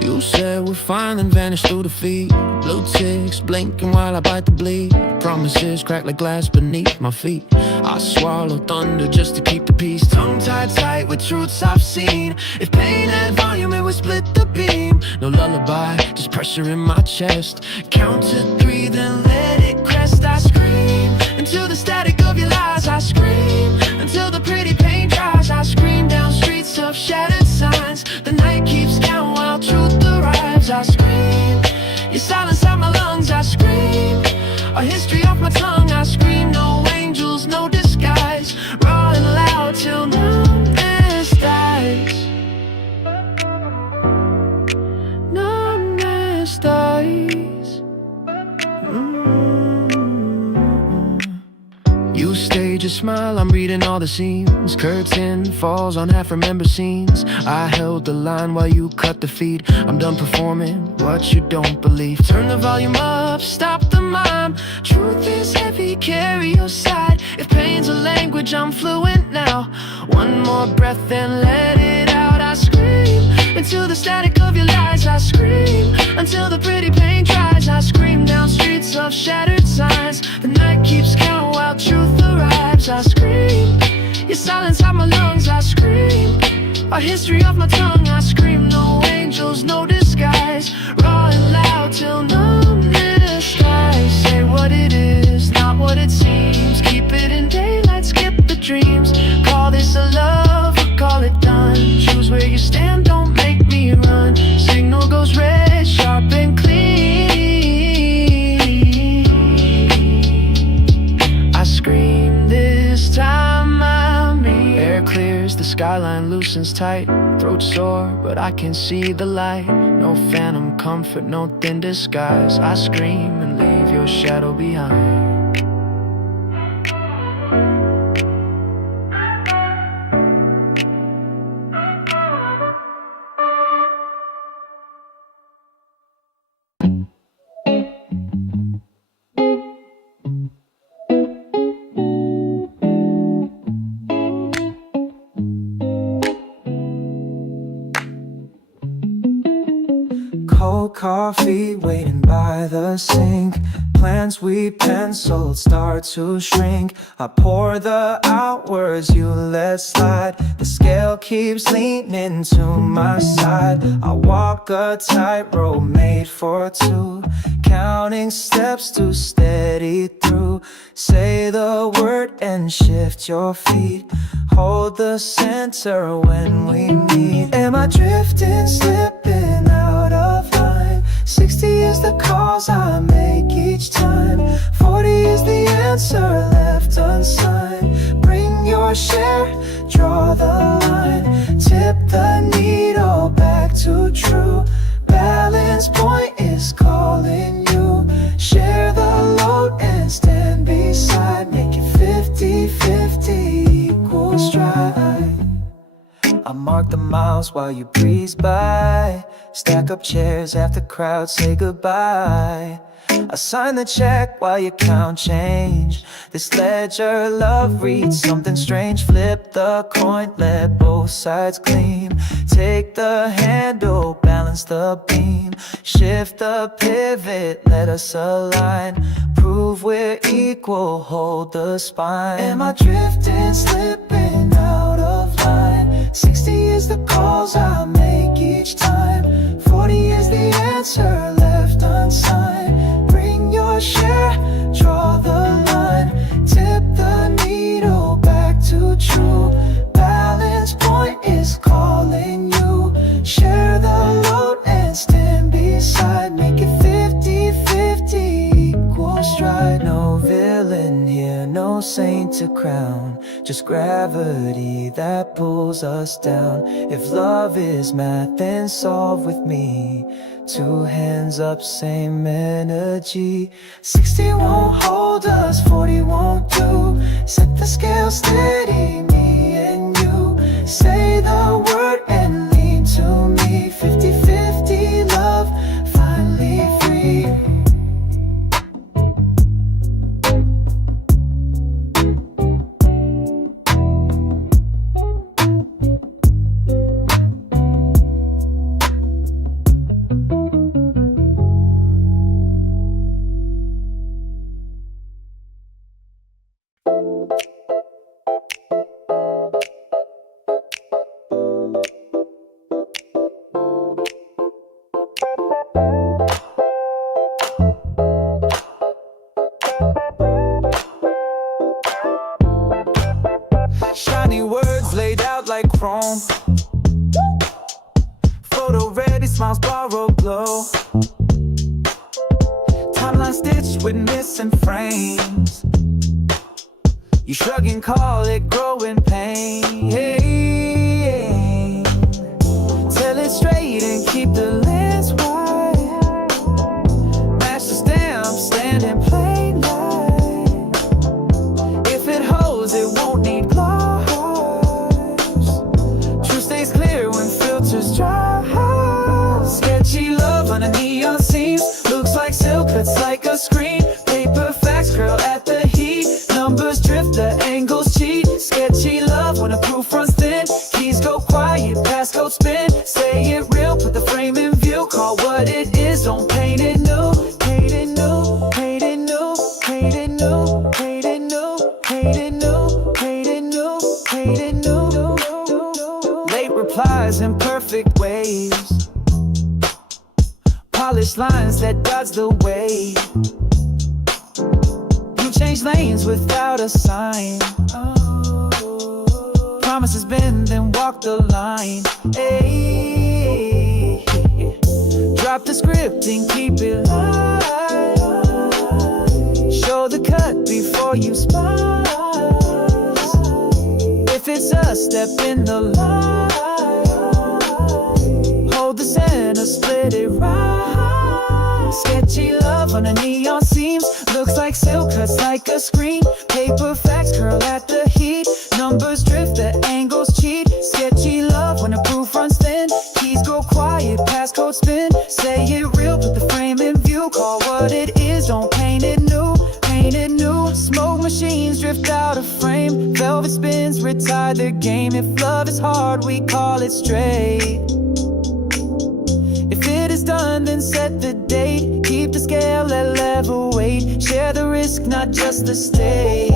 You said we're fine and vanished through the feed. Blue ticks blinking while I bite the bleed. Promises crack like glass beneath my feet. I swallow thunder just to keep the peace. Tongue tied tight with truths I've seen. If pain had volume it would split the beam. No lullaby, just pressure in my chest. Count to 3 then let it crest. I scream into the static of your lies. I scream until the pretty paint dries. I scream down streets of shattered signs. The night keeps count while truth arrives. I scream, your silence out my lungs. I scream, a history off my tongue. I scream, no angels, no disguise. Raw and loud till numbness dies. Numbness dies. You stage a smile, I'm reading all the scenes. Curtain falls on half-remembered scenes. I held the line while you cut the feed. I'm done performing what you don't believe. Turn the volume up, stop the mime. Truth is heavy, carry your side. If pain's a language, I'm fluent now. One more breath and let it out. I scream into the static of your lies. I scream until the pretty paint dries. I scream down streets of shattered signs. The night keeps count while truth arrives. I scream, your silence out my lungs. I scream, a history off my tongue. I scream, no angels, no disguise. Raw and loud till numbness dies. Say what it is, not what it seems. Keep it in daylight, skip the dreams. Call this a love or call it done. Choose where you stand, don't make me run. Signal goes red, sharp and clean. I scream this time I mean. Air clears, the skyline loosens tight. Throat sore, but I can see the light. No phantom comfort, no thin disguise. I scream and leave your shadow behind. Cold coffee waiting by the sink. Plans we penciled start to shrink. I pour the outwards, you let slide. The scale keeps leaning to my side. I walk a tightrope made for two, counting steps to steady through. Say the word and shift your feet. Hold the center when we meet. Am I drifting, slipping out of line? 60 is the calls I make each time. 40 is the answer left unsigned. Bring your share, draw the line. Tip the needle back to true. Balance point is calling you. Share the load and stand beside. Make it 50-50, equal stride. I mark the miles while you breeze by. Stack up chairs after crowds say goodbye. I sign the check while you count change. This ledger love reads something strange. Flip the coin, let both sides gleam. Take the handle, balance the beam. Shift the pivot, let us align. Prove we're equal, hold the spine. Am I drifting, slipping out of line? 60 is the calls I make each time. 40 is the answer left unsigned. Bring your share, draw the line. Tip the needle back to true. Balance point is calling you. Share the load and stand beside. Make it 50-50, equal stride. No villain here, no saint to crown. Just gravity that pulls us down. If love is math, then solve with me. Two hands up, same energy. 60 won't hold us, 40 won't do. Set the scale steady, me and you. Say the word and lean to me. 50-50 love, finally free. Pretty words laid out like chrome. Photo ready, smiles borrowed glow. Timeline stitched with missing frames. You shrug and call it growing pain. Hey, tell it straight and keep the lens wide. Match the stamp, stand in plain light. If it holds, it won't need gloss. Truth stays clear when filters dry. Sketchy love on a neon seams. Looks like silk, cuts like a screen. Paper facts curl at the heat. Numbers drift, the angles cheat. Sketchy love when a proof runs thin. Keys go quiet, passcode spin. Say it real, put the frame in view. Call what it is, don't paint it new. Paint it new, paint it new, paint it new, paint it new, paint it new, paint it new, paint it new. Late replies in perfect waves. Polished lines that dodge the way. You change lanes without a sign. Promises bend, then walk the line. Ay, drop the script and keep it light. Show the cut before you smile. If it's us, step in the light. Hold the center, split it right. Sketchy love on the neon seams. Looks like silk, cuts like a screen. Paper facts curl at the heat. Numbers drift, the angles cheat. Sketchy love when the proof runs thin. Keys go quiet, passcode spin. Say it real, put the frame in view. Call what it is, don't paint it new. Paint it new. Smoke machines drift out of frame. Velvet spins, retire the game. If love is hard, we call it straight. If it is done, then set the date. Keep the scale at level weight. Share the risk, not just the stage.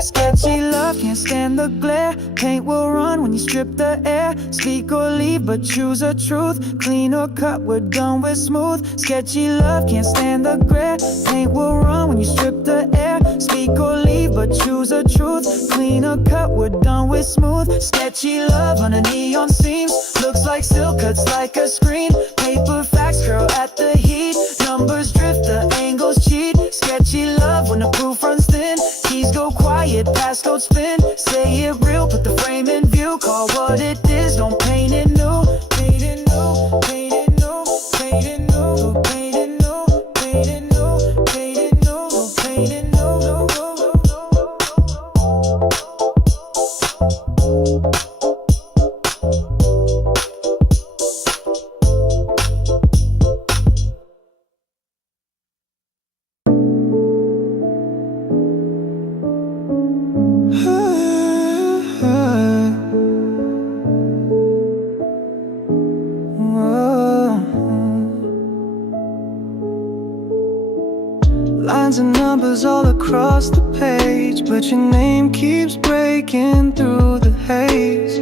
Sketchy love can't stand the glare. Paint will run when you strip the air. Speak or leave, but choose a truth. Clean or cut, we're done with smooth. Sketchy love can't stand the glare. Paint will run when you strip the air. Speak or leave, but choose a truth. Clean or cut, we're done with smooth. Sketchy love on the neon seams. Looks like silk, cuts like a screen. Paper facts curl at the heat. Numbers drift, the angles cheat. Sketchy love when the proof runs thin. Keys go quiet, passcode spin. Say it real, put the frame in view. Call what it is, don't paint it new. Paint it new, paint it new, paint it new, paint it new, paint it new, paint it new, paint it new. Lines and numbers all across the page, but your name keeps breaking through the haze.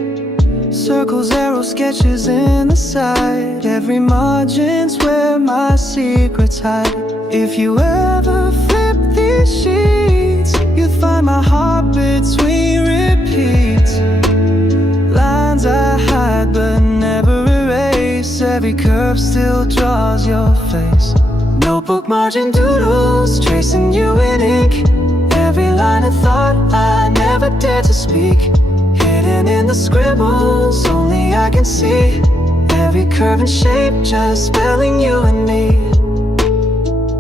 Circles, arrows, sketches in the side. Every margin's where my secrets hide. If you ever flip these sheets, you'll find my heart between repeats. Lines I hide but never erase. Every curve still draws your face. Notebook margin doodles, tracing you in ink. Every line of thought I never dared to speak. Hidden in the scribbles, only I can see. Every curve and shape, just spelling you and me.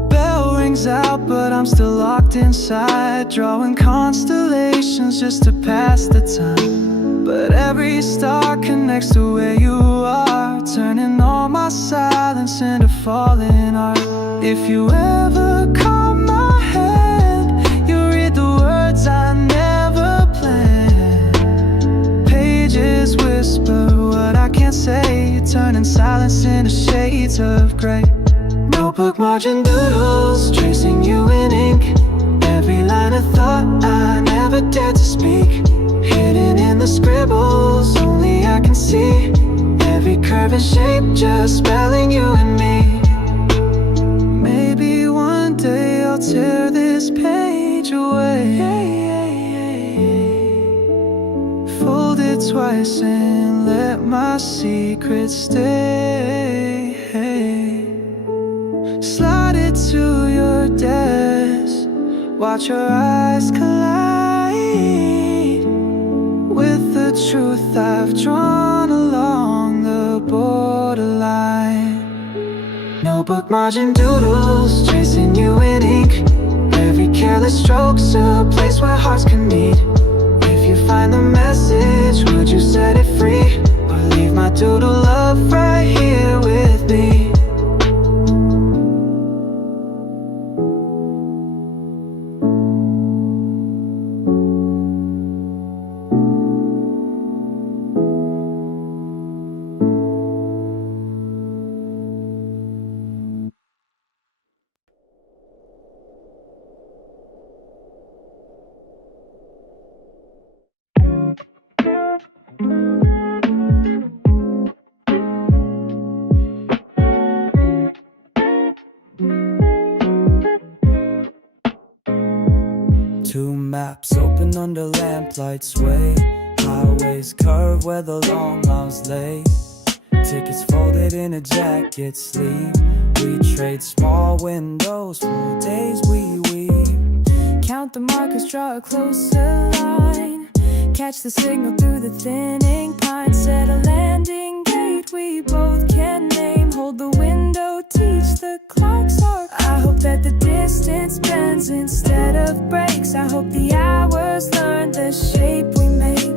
Bell rings out, but I'm still locked inside. Drawing constellations just to pass the time. But every star connects to where you are, turning all my silence into falling art. If you ever call my hand, you read the words I never planned. Pages whisper what I can't say, turning silence into shades of gray. Notebook margin doodles, tracing you in ink. Every line of thought I never dared to speak. Hidden in the scribbles, only I can see. Every curve and shape, just spelling you and me. That's why I sing, let my secrets stay. Slide it to your desk, watch your eyes collide with the truth I've drawn along the borderline. Notebook margin doodles, tracing you in ink. Every careless stroke's a place where hearts can meet. If you find the message, would you set it free? Or leave my doodle love right here with me? Two maps open under lamplight sway. Highways curve where the long arms lay. Tickets folded in a jacket sleeve. We trade small windows for days we weave. Count the markers, draw a closer line. Catch the signal through the thinning pine. Set a landing gate we both can name. Hold the window, teach the clocks are. I hope that the distance bends instead of breaks. I hope the hours learn the shape we make.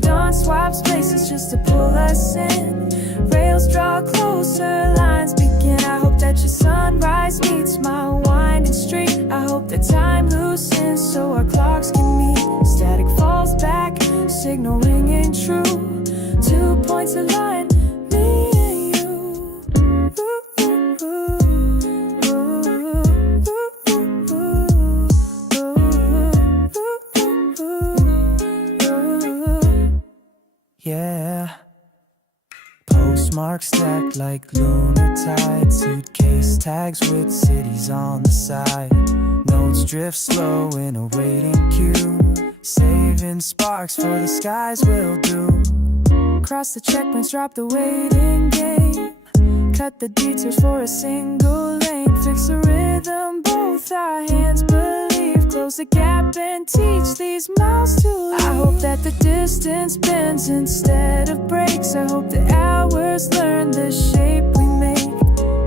Dawn swaps places just to pull us in. Rails draw closer, lines begin. I hope that your sunrise meets my winding street. I hope that time loosens so our clocks can meet. Static falls back, signal ringing true. 2 points align, me and you. Yeah. Postmarks stacked like lunar tide. Suitcase tags with cities on the side. Notes drift slow in a waiting queue. Saving sparks for the skies will do. Cross the checkpoints, drop the waiting game. Cut the detours for a single lane. Fix the rhythm, both our hands believe. Close the gap and teach these miles to leave. I hope that the distance bends instead of breaks. I hope the hours learn the shape we make.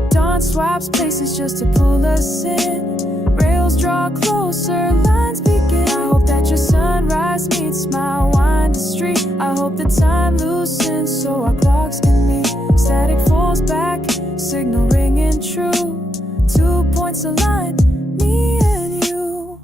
Dawn swaps places just to pull us in. Rails draw closer, lines begin. I hope that your sunrise meets my winding street. I hope the time loosens so our clocks can meet. Static falls back, signal ringing true. 2 points align, me and you.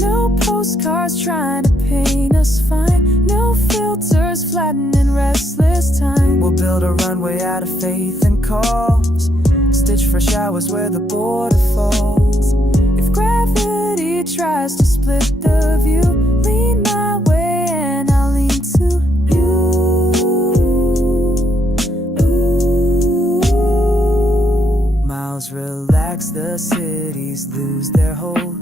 No postcards trying to paint us fine. No filters flattening restless time. We'll build a runway out of faith and calls. Stitch fresh hours where the border falls. If gravity tries to split the view, lean my way and I'll lean to you. Miles relax, the cities lose their hold.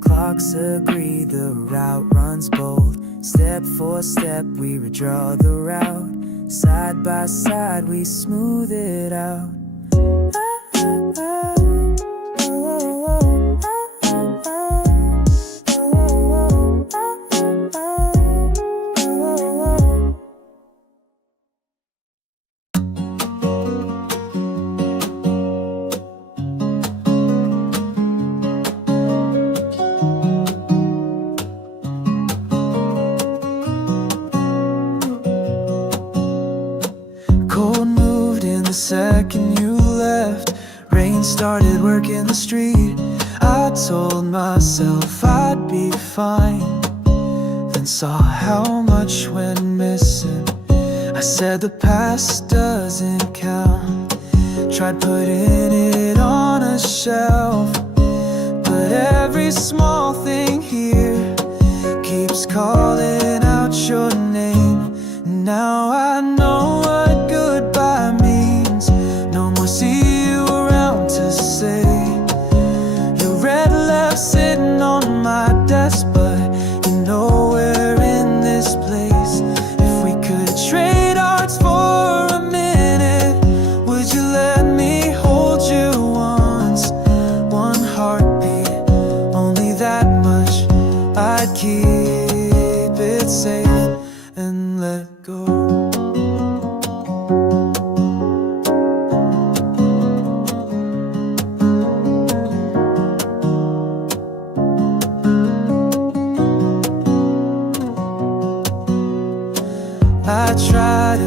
Clocks agree, the route runs bold. Step for step we redraw the route. Side by side we smooth it out. Second you left, rain started working the street. I told myself I'd be fine, then saw how much went missing. I said the past doesn't count. Tried putting it on a shelf, but every small thing here keeps calling out your name. Now I know what goodbye means. No more see you around to say. Your red left sitting on my desk, but you know we're in this place. If we could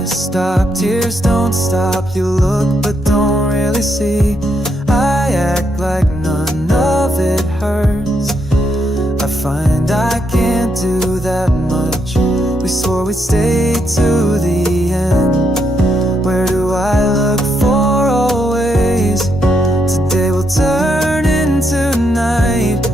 stop, tears don't stop. You look but don't really see. I act like none of it hurts. I find I can't do that much. We swore we'd stay to the end. Where do I look for always? Today will turn into night.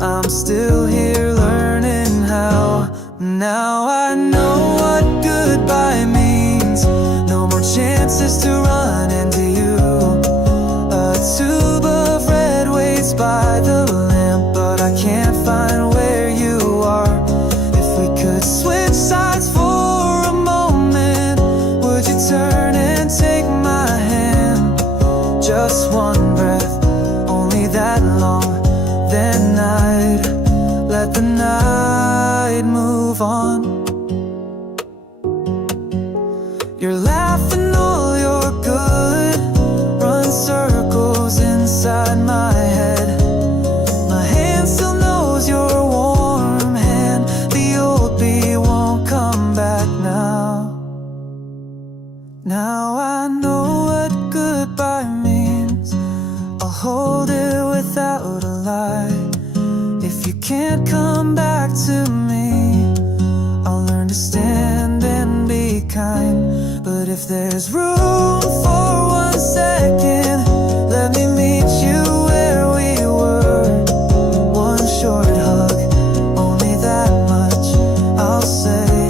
I'm still here learning how. Now I know what goodbye means. No more chances to run into you. A tube of red waits by the lamp, but I can't find where you are. If we could switch sides for a moment, would you turn and take my hand? Just one breath, only that long. Then I'd let the night move on. You're laughing all you're good, run circles inside my head. My hand still knows your warm hand. The old me won't come back now. Now I know what goodbye means. I'll hold it without a lie. If you can't come back to me, I'll learn to stand and be kind. But if there's room for 1 second, let me meet you where we were. One short hug, only that much. I'll say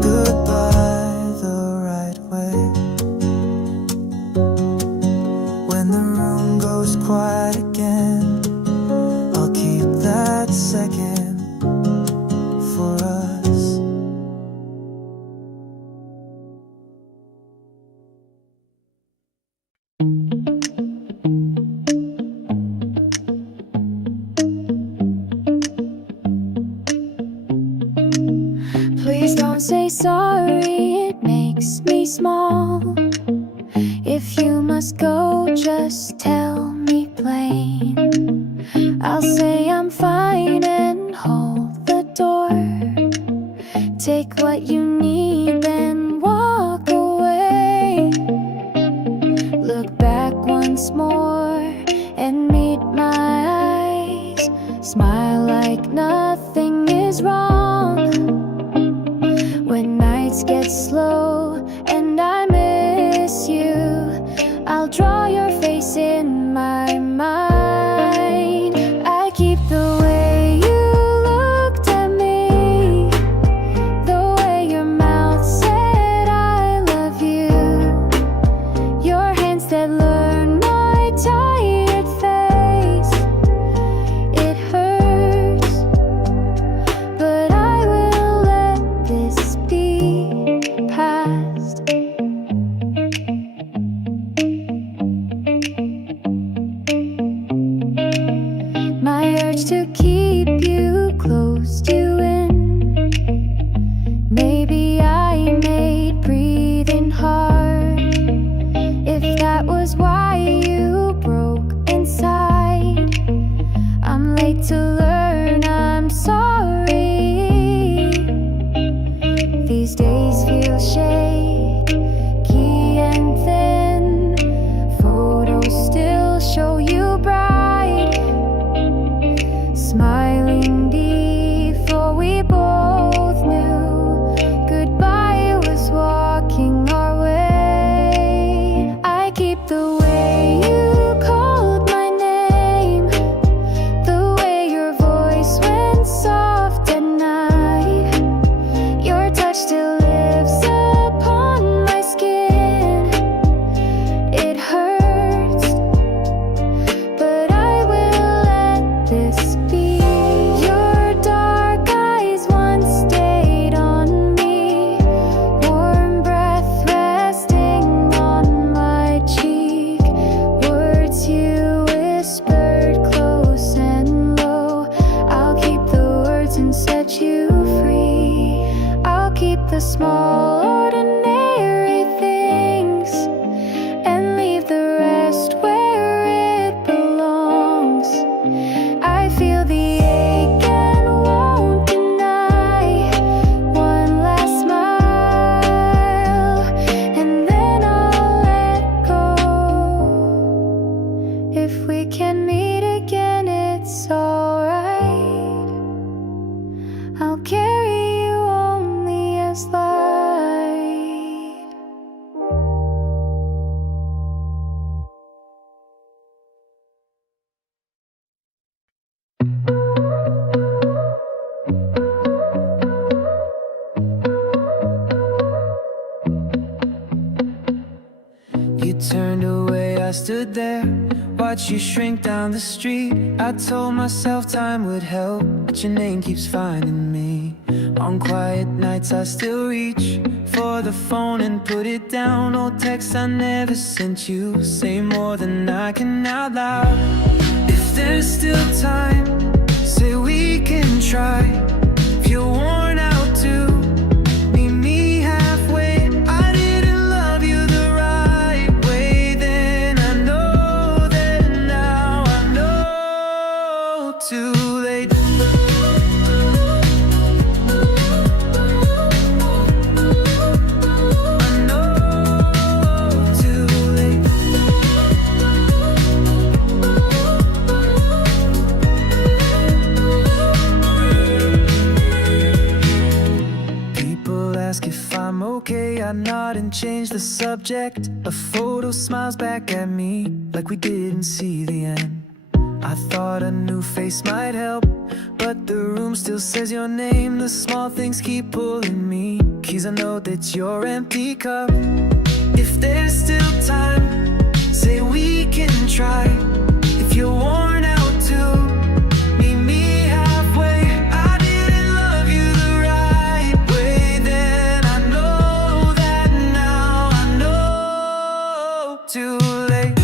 goodbye the right way. When the room goes quiet again, I'll keep that second for us. Please don't say sorry, it makes me small. If you must go, just tell me plain. I'll say I'm fine and hold the door. Take what you need, then walk away. Look back once more and meet my eyes. Smile like nothing is wrong. When nights get slow and I miss you, I'll draw your face in my mind. I keep the way you looked at me, the way your mouth said I love you, your hands that learn my tired face. It hurts, but I will let this be past. My urge to keep you close to in. Maybe I made breathing hard. If that was why you broke inside, I'm late to learn I'm sorry. These days feel shaky and thin. Photos still show you bright, smiling before we both knew goodbye was walking our way. I keep the way you called my name, the way your voice went soft at night. Your touch still lives upon my skin. It hurts, but I will let this be. Your dark eyes once stayed on me, warm breath resting on my cheek, words you whispered close and low. I'll keep the words and set you free. I'll keep the small ordinary things and leave the rest where it belongs. I feel the ache and won't deny one last smile. stood there, watched you shrink down the street. I told myself time would help, but your name keeps finding me. On quiet nights I still reach for the phone and put it down. Old texts I never sent you say more than I can out loud. If there's still time, say we can try. If you're worn out too, meet me halfway. I didn't love you the right way then. I know that now I know too late. I nod and change the subject. A photo smiles back at me like we didn't see the end. I thought a new face might help, but the room still says your name. The small things keep pulling me, keys I know that your empty cup. If there's still time, say we can try. If you're worn out too, meet me halfway. I didn't love you the right way then. I know that now I know too late.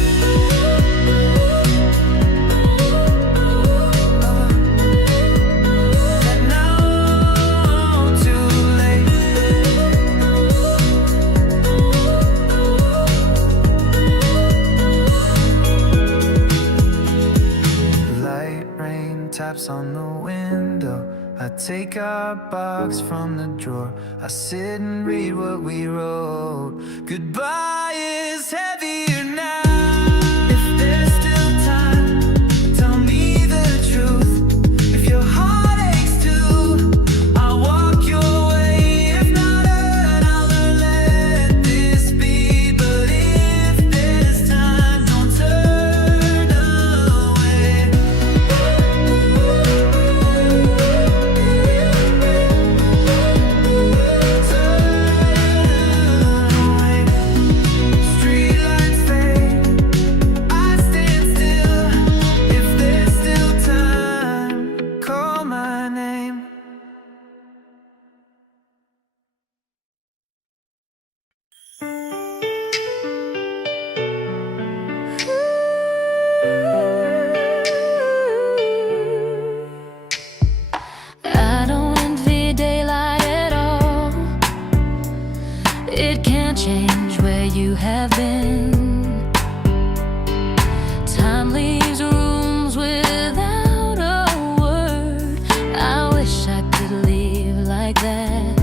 Taps on the window. I take our box from the drawer. I sit and read what we wrote. Goodbye is heavier now. If there's still time, tell me the truth. If your heart aches too, I'll walk your way. If not hurt, I'll let this be. But if there's time, don't turn away. Streetlights fade, I stand still. If there's still time, call my name. I don't envy daylight at all. It can't change where you have been. Time leaves rooms without a word. I wish I could leave like that.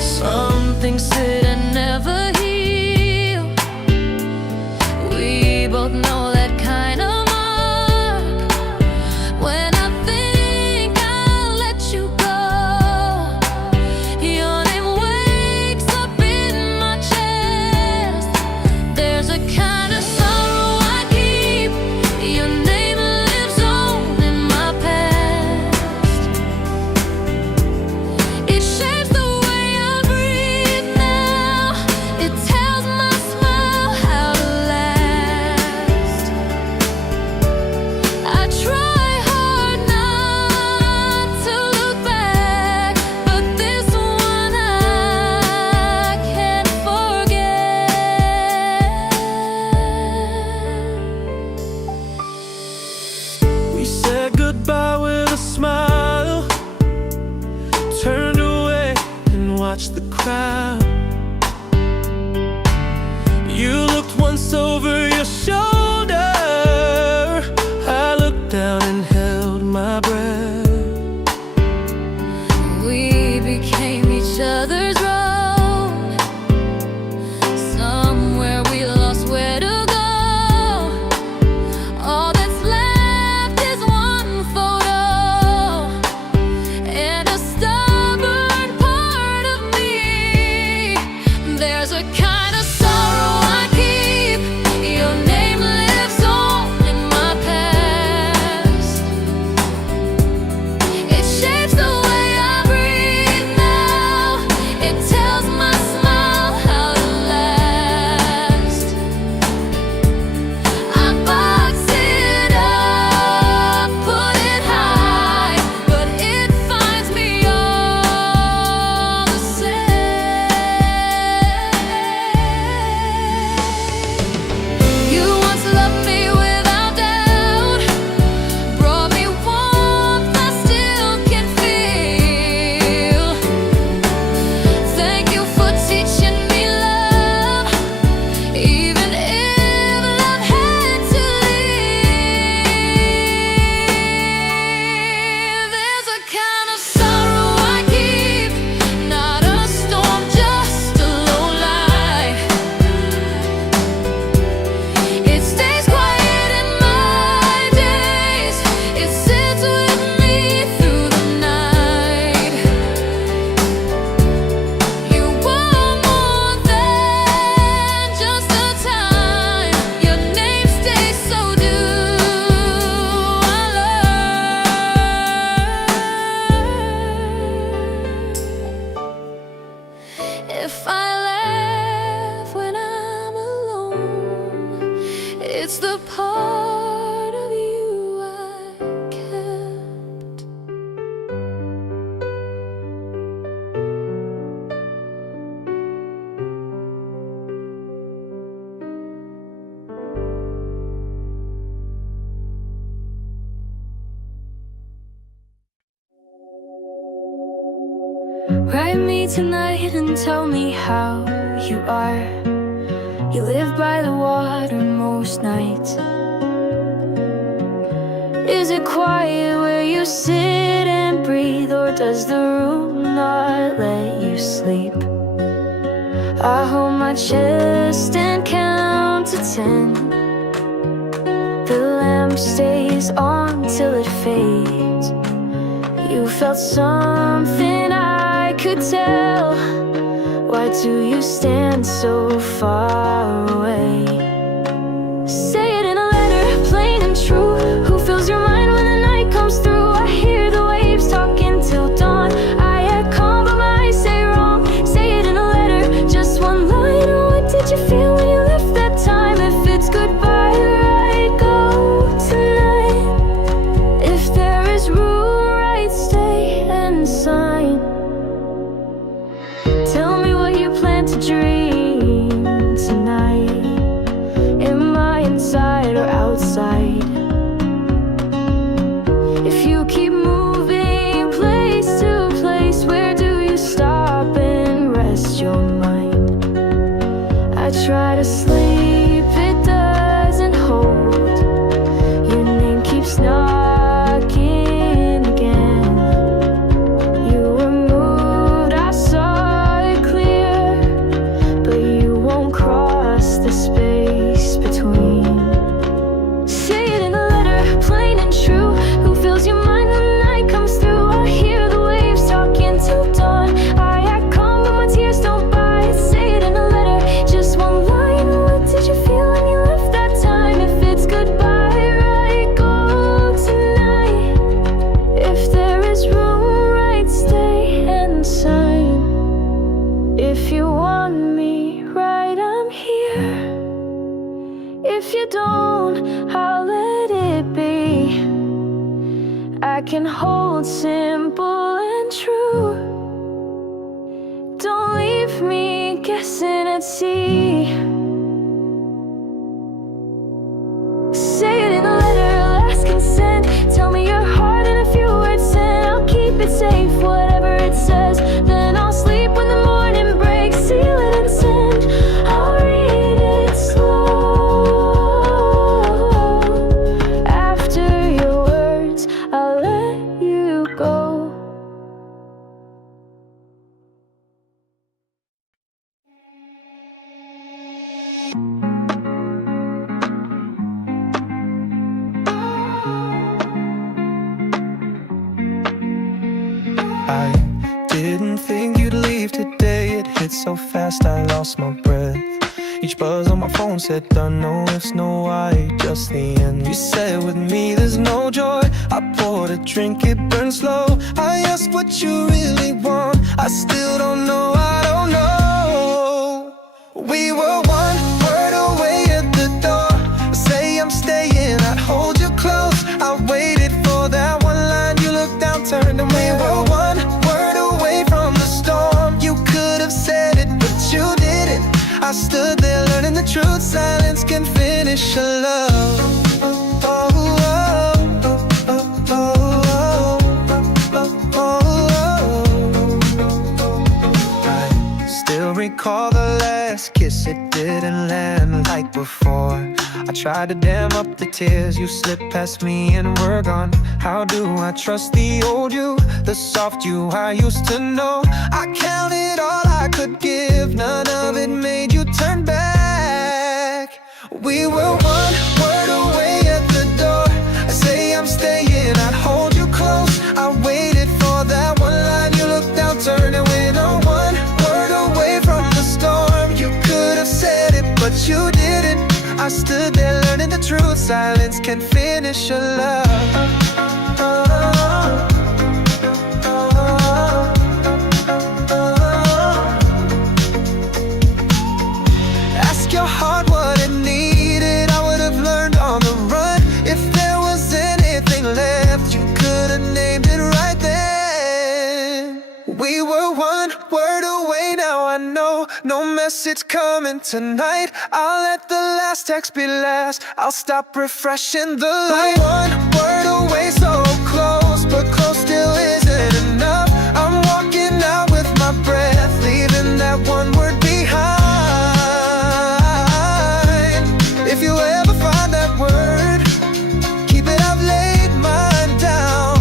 Some things sit and never heal. We both know that kind of mark. When I think I'll let you go, your name wakes up in my chest. There's a kind of sorrow I keep. Your name lives on in my past. It shapes the way I breathe now. It tells my smile how to last. I try hard not to look back, but this one I can't forget. We said goodbye with a smile, turned away and watched the crowd. You looked once over your shoulder. I looked down and held my breath. We became each other's road. Somewhere we lost where to go. All that's left is one photo and a stubborn part of me. There's a kind of sorrow I keep. Your name It's the part of you I kept. Write me tonight and tell me how you are. You live by the water most nights. Is it quiet where you sit and breathe, or does the room not let you sleep? I hold my chest and count to 10. The lamp stays on till it fades. You felt something I could tell. Why do you stand so far away? Say it in a letter, plain and true. Who fills your mind when the night comes through? I hear the waves talking till dawn. I act calm but my eyes say wrong. Say it in a letter, just one line. What did you feel when you left that time? If it's goodbye, right, go tonight. If there is room, right, stay and sign. Tell me what you plan to dream tonight. Am I inside or outside? If you keep moving place to place, where do you stop and rest your mind? I try to sleep, it doesn't hold. Your name keeps knocking again. You were moved, I saw it clear, but you won't cross the space between. Say it in a letter, plain and true. Who fills your mind when the night comes through? I hear the waves talking till dawn. I act calm but my tears don't bite. Say it in a letter, just one line. What did you feel when you left that time? If it's goodbye, right, go tonight. If there is room, right, stay and sign. If you want me, right, I'm here. If you don't, I'll let it be. I can hold simple and true. Don't leave me guessing at sea. Say it in a letter, last consent. Tell me your heart in a few words, and I'll keep it safe, whatever it says. Then I'll sleep when the morning breaks. Seal it and send. I'll read it slow. After your words, I'll let you go. I didn't think you'd leave today. It hit so fast I lost my breath. Each buzz on my phone said done, no ifs, no why, just the end. You said with me there's no joy. I poured a drink, it burned slow. I asked what you really want. I still don't know, I don't know. We were one word away at the door. Say I'm staying, I'd hold you close. I waited for that one line. You looked down, turned, and we were one word away from the storm. You could have said it, but you didn't. I stood there learning the truth. Silence can finish a love. I still recall the last kiss. It didn't land like before. I tried to dam up the tears. You slipped past me and were gone. How do I trust the old you, the soft you I used to know? I counted all I could give. None of it made you turn back. We were one word away at the door. I say I'm staying, I'd hold you close. I waited for that one line. You looked down, turned, and went on. One word away from the storm. You could have said it, but you didn't. I stood there learning the truth. Silence can finish a love. Ask your heart what it needed. I would have learned unless it's coming tonight. I'll let the last text be last. I'll stop refreshing the light. One word away, so close, but close still isn't enough. I'm walking out with my breath, leaving that one word behind. If you ever find that word, keep it, I've laid mine down.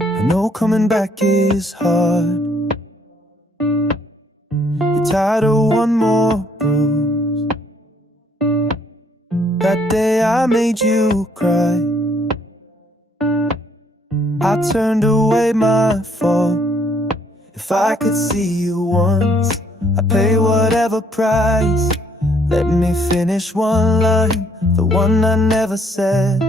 I know coming back is hard. You're tired of one more bruise. That day I made you cry. I turned away, my fault. If I could see you once, I'd pay whatever price. Let me finish one line, the one I never said.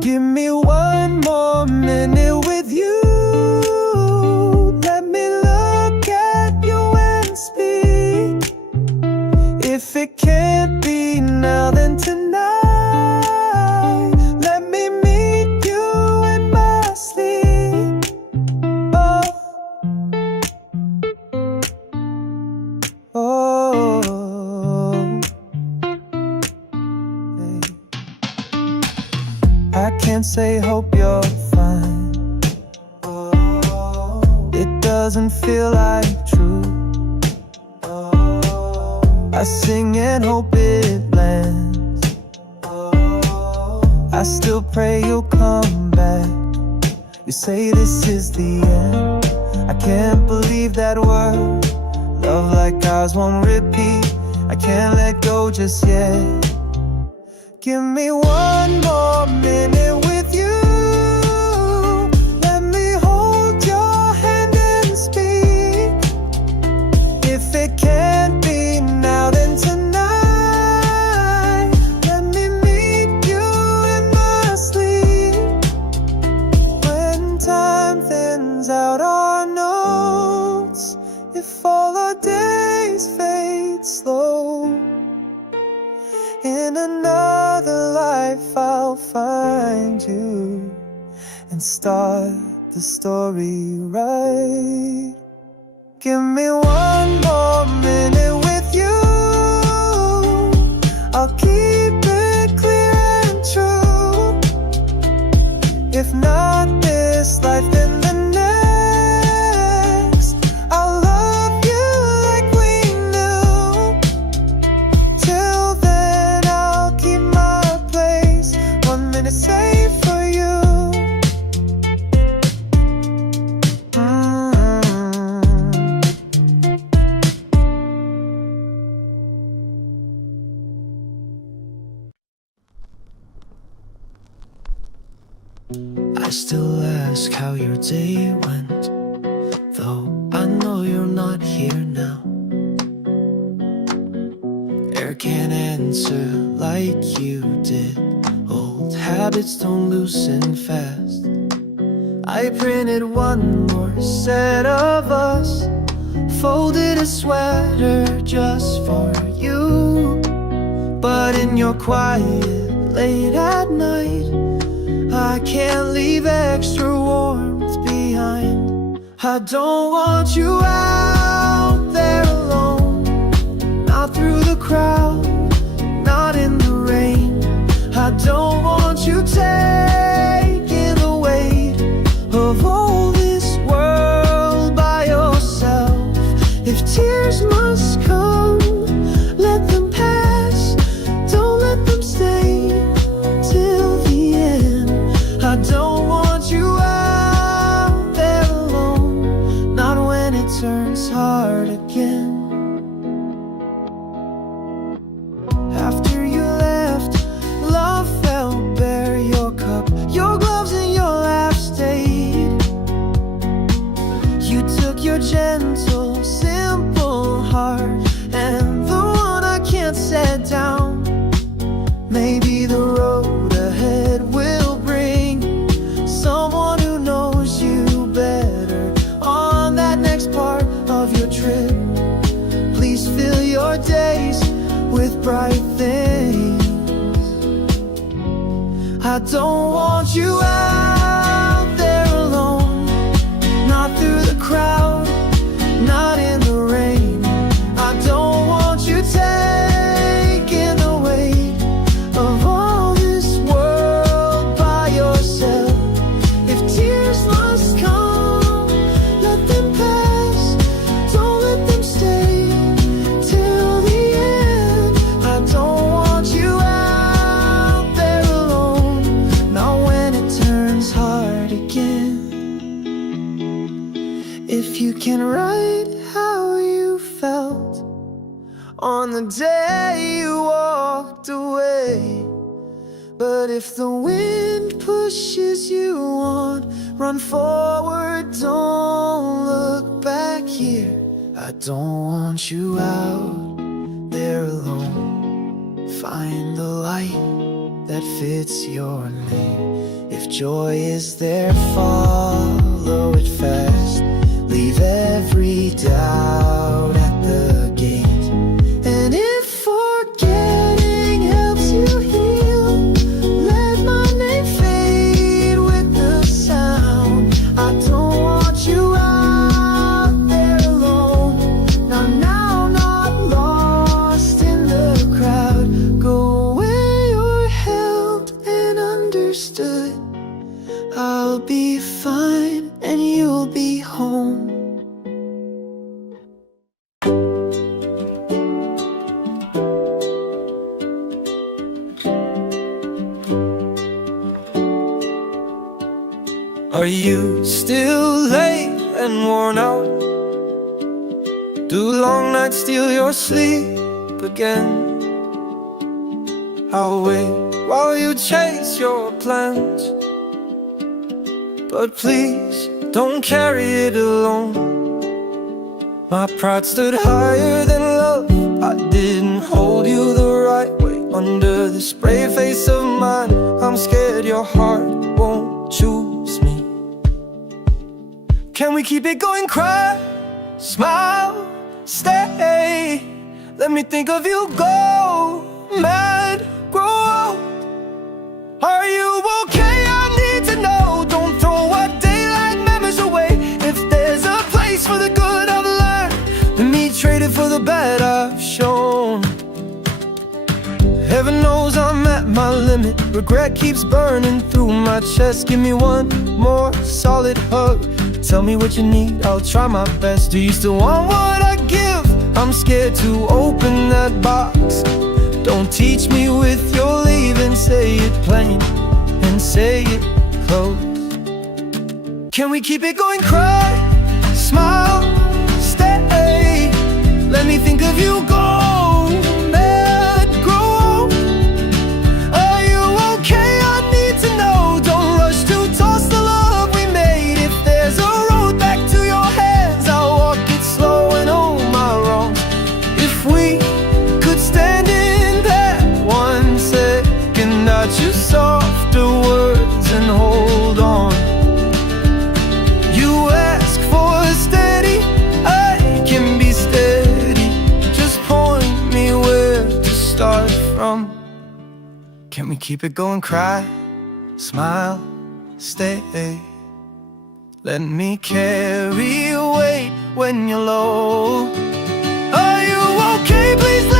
Give me one more minute with you. Let me look at you and speak. If it can't be now, then tonight. Let me meet you in my sleep. Oh, hey. I can't say hope you're fine. It doesn't feel like true. I sing and hope it lands. I still pray you'll come back. You say this is the end. I can't believe that word. Love like ours won't repeat. I can't let go just yet. Give me one more minute with you. Let me hold your hand and speak. If it can't be now, then tonight. Let me meet you in my sleep. When time thins out our notes, if all our days fade slow, in another life I'll find you and start the story right. Give me one more minute with you. I'll keep it clear and true. If not this life, then the next. I'll love you like we knew. Till then I'll keep my place. 1 minute safe for you. I still ask how your day went, though I know you're not here now. Air can't answer like you did. Old habits don't loosen fast. I printed one more set of us, folded a sweater just for you. But in your quiet late at night, I can't leave extra warmth behind. I don't want you out there alone, not through the crowd, not in the rain. I don't want you taking the weight of all this world by yourself. If tears must come, let them pass. Don't let them stay till the end. I don't want you out there alone, not when it turns hard again. After you left, love fell bare. Your cup, your gloves and your laugh stayed. You took your gentle, simple heart and the one I can't set down. Maybe the road ahead will bring I don't want you out there alone, not through the crowd, not in the rain. I don't want you taking the weight of all this world by yourself. If tears must come, let them pass, don't let them stay till the end. I don't want you out there alone, not when it turns hard again. If you can write how you felt on the day you walked away, but if the wind pushes you on, run forward, don't look back here. I don't want you out there alone. Find the light that fits your name. If joy is there, follow it fast. Leave every doubt at the gate. And if forgetting helps you heal, let my name fade with the sound. I don't want you out there alone, not now, not lost in the crowd. Go where you're held and understood. I'll be fine and you'll be home. Are you still late and worn out? Do long nights steal your sleep again? I'll wait while you chase your plans, but please don't carry it alone. My pride stood higher than love. I didn't hold you the right way. Under this brave face of mine, I'm scared your heart won't choose me. Can we keep it going? Cry, smile, stay. Let me think of you go mad, grow old. Are you okay? I need to know. Don't throw our daylight memories away. If there's a place for the good I've learned, let me trade it for the bad I've shown. Heaven knows I'm at my limit. Regret keeps burning through my chest. Give me one more solid hug. Tell me what you need, I'll try my best. Do you still want what I give? I'm scared to open that box. Don't teach me with your leaving. Say it plain and say it close. Can we keep it going? Cry, smile, stay. Let me think of you go mad, grow old. Are you okay? I need to know. Don't rush to toss the love we made. If there's a road back to your hands, I'll walk it slow and own my wrongs. If we could stand in that 1 second, I'd choose softer words and hold on. You ask for a steady, I can be steady. Just point me where to start from. Can we keep it going? Cry, smile, stay. Let me carry your weight when you're low. Are you okay? Please let